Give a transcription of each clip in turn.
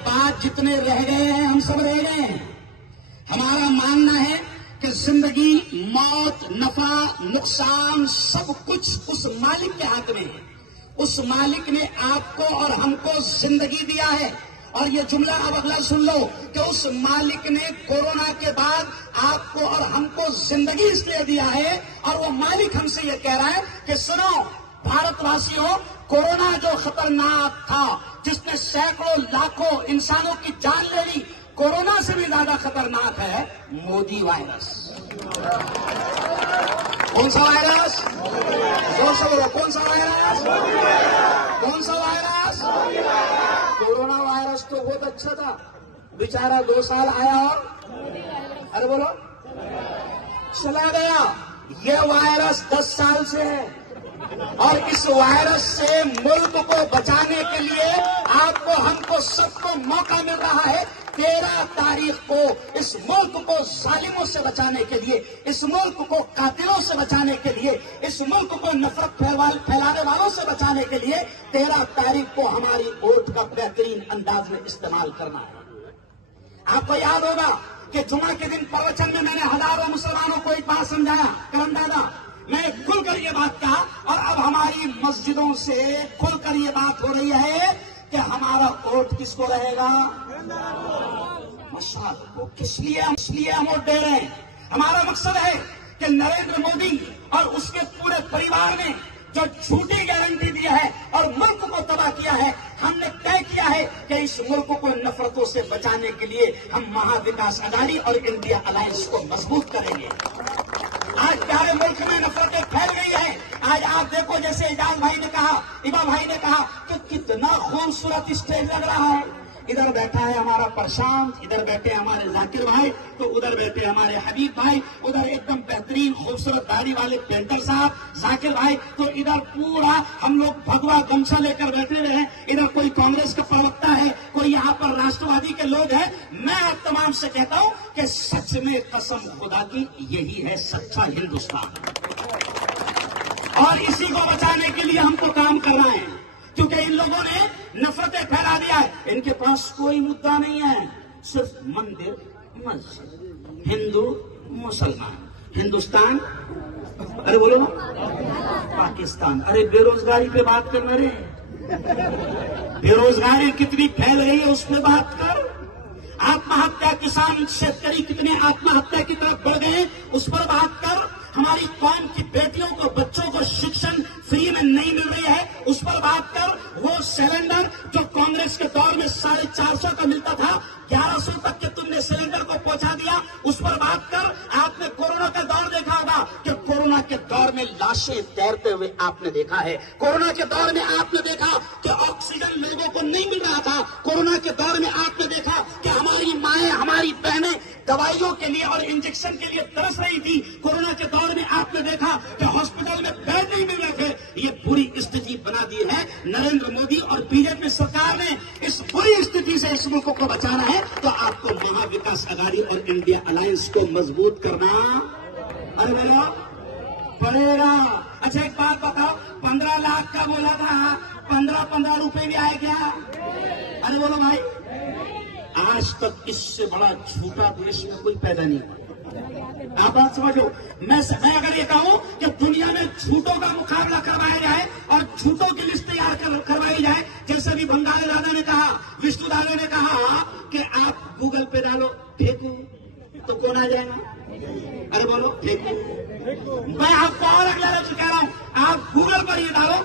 बाद जितने रह गए हैं हम सब रह गए हैं। हमारा मानना है कि जिंदगी, मौत, नफा, नुकसान सब कुछ उस मालिक के हाथ में है। उस मालिक ने आपको और हमको जिंदगी दिया है। और ये जुमला अब अगला सुन लो कि उस मालिक ने कोरोना के बाद आपको और हमको जिंदगी इसलिए दिया है, और वो मालिक हमसे ये कह रहा है कि सुनो भारतवासियों, कोरोना जो खतरनाक था, जिसने सैकड़ों लाखों इंसानों की जान ले ली, कोरोना से भी ज्यादा खतरनाक है मोदी वायरस। कौन सा वायरस? जोर से बोलो, कौन सा वायरस? कौन सा वायरस? कोरोना वायरस तो बहुत अच्छा था, बेचारा 2 साल आया और अरे बोलो चला गया। ये वायरस 10 साल से है, और इस वायरस से मुल्क को बचाने के लिए आपको, हमको, सबको मौका मिल रहा है। 13 तारीख को इस मुल्क को जालिमों से बचाने के लिए, इस मुल्क को कातिलों से बचाने के लिए, इस मुल्क को नफरत फैलाने वालों से बचाने के लिए 13 तारीख को हमारी वोट का बेहतरीन अंदाज में इस्तेमाल करना है। आपको याद होगा कि जुमा के दिन प्रवचन में मैंने हजारों मुसलमानों को एक बात समझाया, करम दादा, मैंने खुलकर ये बात कहा, और अब हमारी मस्जिदों से खुलकर ये बात हो रही है कि हमारा वोट किसको रहेगा? माशाअल्लाह। वो किस लिए हम वोट दे रहे हैं? हमारा मकसद है कि नरेंद्र मोदी और उसके पूरे परिवार ने जो झूठी गारंटी दिया है और मुल्क को तबाह किया है, हमने तय किया है कि इस मुल्क को नफरतों से बचाने के लिए हम महाविकास अघाड़ी और इंडिया अलायंस को मजबूत करेंगे। आज प्यारे मुल्क में नफरतें फैल गई है। आज आप देखो, जैसे एजाज भाई ने कहा, इबा भाई ने कहा, तो कितना खूबसूरत स्टेज लग रहा है। इधर बैठा है हमारा प्रशांत, इधर बैठे हमारे जाकिर भाई, तो उधर बैठे हमारे हबीब भाई, उधर एकदम बेहतरीन खूबसूरत दाढ़ी वाले पेंटर साहब जाकिर भाई, तो इधर पूरा हम लोग भगवा गमछा लेकर बैठे हुए हैं। इधर कोई कांग्रेस का प्रवक्ता है, कोई यहाँ पर राष्ट्रवादी के लोग हैं। मैं आप तमाम से कहता हूँ कि सच में कसम खुदा की, यही है सच्चा हिंदुस्तान, और इसी को बचाने के लिए हमको काम करना है, क्योंकि इन लोगों ने नफरतें फैला दिया है। इनके पास कोई मुद्दा नहीं है, सिर्फ मंदिर, मस्जिद, हिंदू, मुसलमान, हिंदुस्तान, अरे बोलो ना, पाकिस्तान। अरे बेरोजगारी पे बात करना रे, बेरोजगारी कितनी फैल रही है उस पर बात कर। आत्महत्या, किसान शेतकरी कितने आत्महत्या की तरफ बढ़ गए उस पर बात कर। हमारी कौम की बेटियों को, बच्चों को शिक्षण फ्री में नहीं मिल रही है उस पर बात कर। वो सिलेंडर जो कांग्रेस के दौर में 450 का मिलता था, 1100 तक के तुमने सिलेंडर को पहुंचा दिया, उस पर बात कर। आपने कोरोना का दौर देखा होगा कि कोरोना के दौर में लाशें तैरते हुए आपने देखा है। कोरोना के दौर में आपने देखा कि ऑक्सीजन लोगों को नहीं मिल रहा था। कोरोना के दौर में आपने देखा कि हमारी माएं, हमारी बहनें दवाइयों के लिए और इंजेक्शन के लिए तरस रही थी। कोरोना के दौर में आपने देखा कि हॉस्पिटल में बेड नहीं मिल रहे थे। ये बुरी स्थिति बना दी है नरेंद्र मोदी और बीजेपी सरकार ने। इस बुरी स्थिति से इस मुल्क को बचाना है तो आपको महाविकास अघाड़ी और इंडिया अलायंस को मजबूत करना अरे बोलो पड़ेगा। अच्छा एक बात बताओ, 15 लाख का बोला था, 15 रुपए भी आए क्या? अरे बोलो भाई, आज तक इससे बड़ा झूठा देश में कोई पैदा नहीं हुआ। आप बात समझो। मैं अगर ये कहूं कि दुनिया में झूठों का मुकाबला करवाया जाए और झूठों की लिस्ट तैयार करवाई जाए, जैसे भी बंगाली दादा ने कहा, विष्णु दादा ने कहा कि आप गूगल पे डालो फेंको, तो कौन आ जाएगा? अरे बोलो फेंको। मैं आपको और अगला लफ्ज कह रहा हूं, आप गूगल पर ये डालो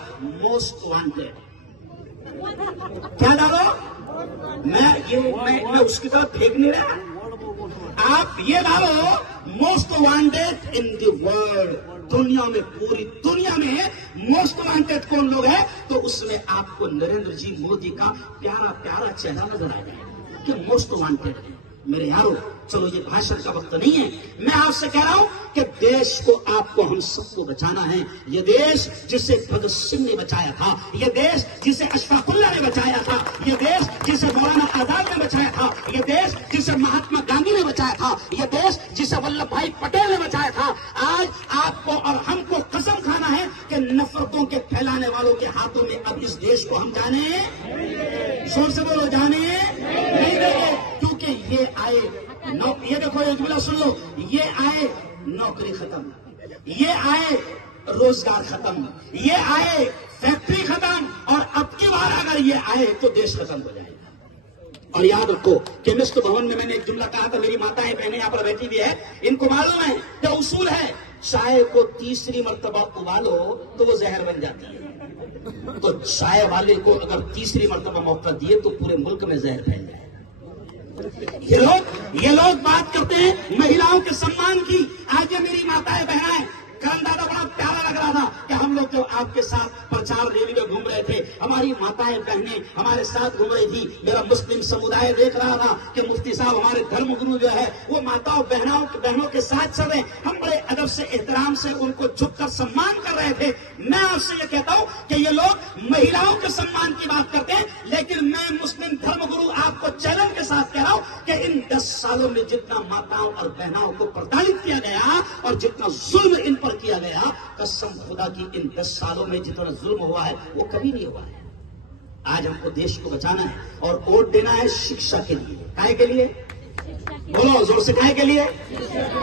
मोस्ट वांटेड। क्या डालो? मैं उसकी तरफ फेंक नहीं रहा। आप ये डालो most wanted in the world, दुनिया में, पूरी दुनिया में मोस्ट वांटेड कौन लोग हैं, तो उसमें आपको नरेंद्र जी मोदी का प्यारा प्यारा चेहरा नजर आएगा कि मोस्ट वांटेड है। मेरे यारों, चलो ये भाषण का वक्त नहीं है। मैं आपसे कह रहा हूं कि देश को, आपको, हम सबको बचाना है। ये देश जिसे भगत सिंह ने बचाया था, ये देश जिसे अशफाकुल्लाह ने बचाया था, ये देश जिसे मौलाना आजाद ने बचाया था, ये देश जिसे महात्मा गांधी ने बचाया था, ये देश जिसे वल्लभ भाई पटेल ने बचाया था। आज आपको और हमको कसम खाना है कि नफरतों के फैलाने वालों के हाथों में अब इस देश को हम जाने, जोर से बोलो, जाने ये आए नौकरी खत्म, ये आए रोजगार खत्म, ये आए फैक्ट्री खत्म, और अब की बार अगर ये आए तो देश खत्म हो जाएगा। और याद रखो, केमिस्ट भवन में मैंने एक जुमला कहा था, मेरी माताएं बहनें यहां पर बैठी हुई है, इनको मालूम है क्या उसूल है, चाय को तीसरी मर्तबा उबालो तो वो जहर बन जाती है। तो चाय वाले को अगर तीसरी मर्तबा मौका दिए तो पूरे मुल्क में जहर फैल जाए। ये लोग बात करते हैं महिलाओं के सम्मान की। आज ये मेरी माताएं बहनें, करम दादा बड़ा प्यारा लग रहा था कि हम लोग जो आपके साथ प्रचार रैली में घूम रहे थे, हमारी माताएं बहनें हमारे साथ घूम रही थी। मेरा मुस्लिम समुदाय देख रहा था कि मुफ्ती साहब हमारे धर्म गुरु जो है वो माताओं बहनों के साथ चल रहे। हम बड़े अदब से एहतराम से उनको झुककर सम्मान कर रहे थे। मैं आपसे ये कहता हूं कि ये लोग महिलाओं के सम्मान की बात करते हैं, लेकिन मैं मुस्लिम धर्म गुरु आपको चैलेंज के साथ कह रहा हूं कि इन 10 सालों में जितना माताओं और बहनों को प्रताड़ित किया गया और जितना जुल्म इन पर किया गया, कसम खुदा की इन 10 सालों में जितना जुल्म हुआ है वो कभी नहीं हुआ है। आज हमको देश को बचाना है और वोट देना है शिक्षा के लिए। काहे के लिए? बोलो जोर से, काहे के लिए?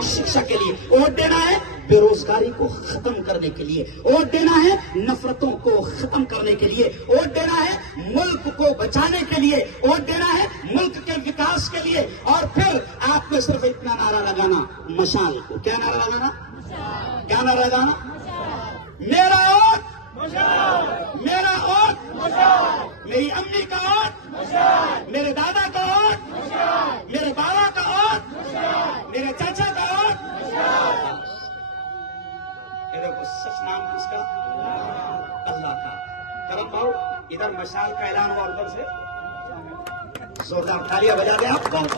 शिक्षा के लिए। वोट देना है बेरोजगारी को खत्म करने के लिए, वोट देना है नफरतों को खत्म करने के लिए, वोट देना है मुल्क को बचाने के लिए, वोट देना है मुल्क के विकास के लिए। और फिर आपको सिर्फ इतना नारा लगाना, मशाल को। क्या नारा लगाना? क्या नारा लगाना? मेरा वोट, मेरा वोट, मेरी अम्मी का वोट, मेरे दादा का वोट, मेरे बाबा का वोट, मेरे चाचा का वोट। सच नाम किसका? अल्लाह का। करम भाव, इधर मशाल का ऐलान हुआ, उधर से जोरदार तालियां बजा दे आप। बहुत